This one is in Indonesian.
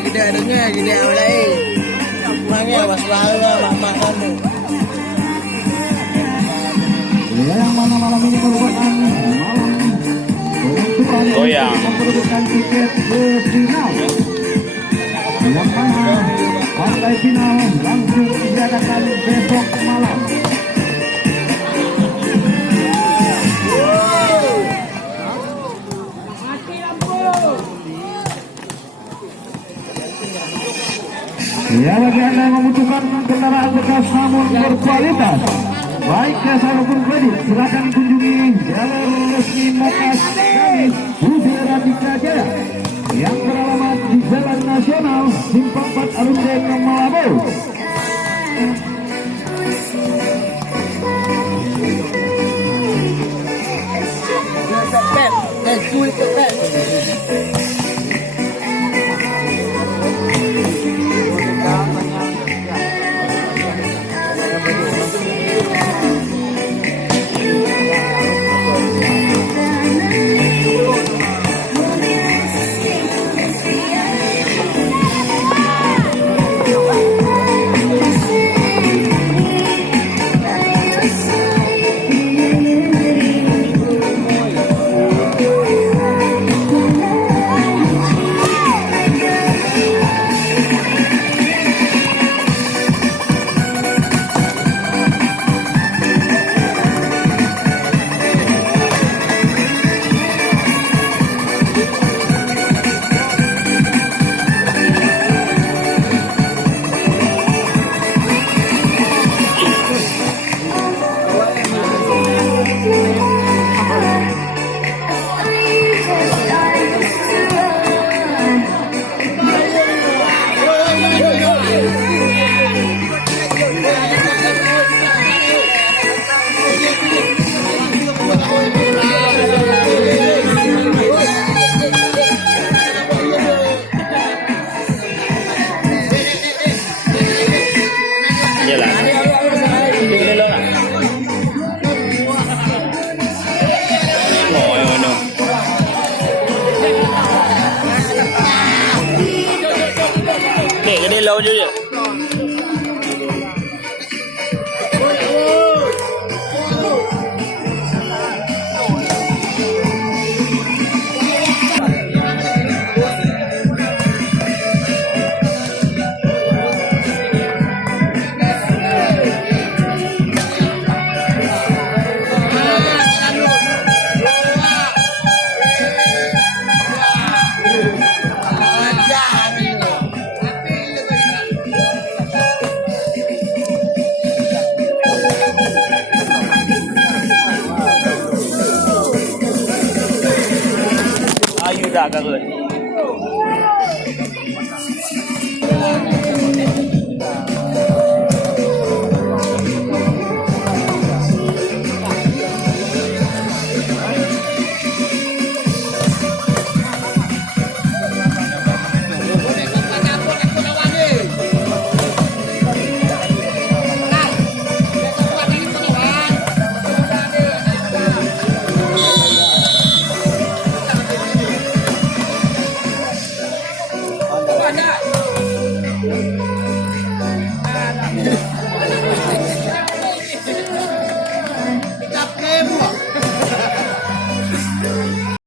gede dengar gede mulai. Mangga was lalu makan tuh. Yang mana malam ini merupakan malam goyang memperebutkan tiket ke final. Yang mana partai final langsung diadakan besok malam. Ya, bagi Anda yang membutuhkan kendaraan bekas namun berkualitas, baik jasa maupun kredit, silakan kunjungi jalur resmi Mokas kami Budi Radika Jaya yang beralamat di Jalan Nasional Simpang 4 Arumden Malabo. gede lau je. Ayo dah, kakak.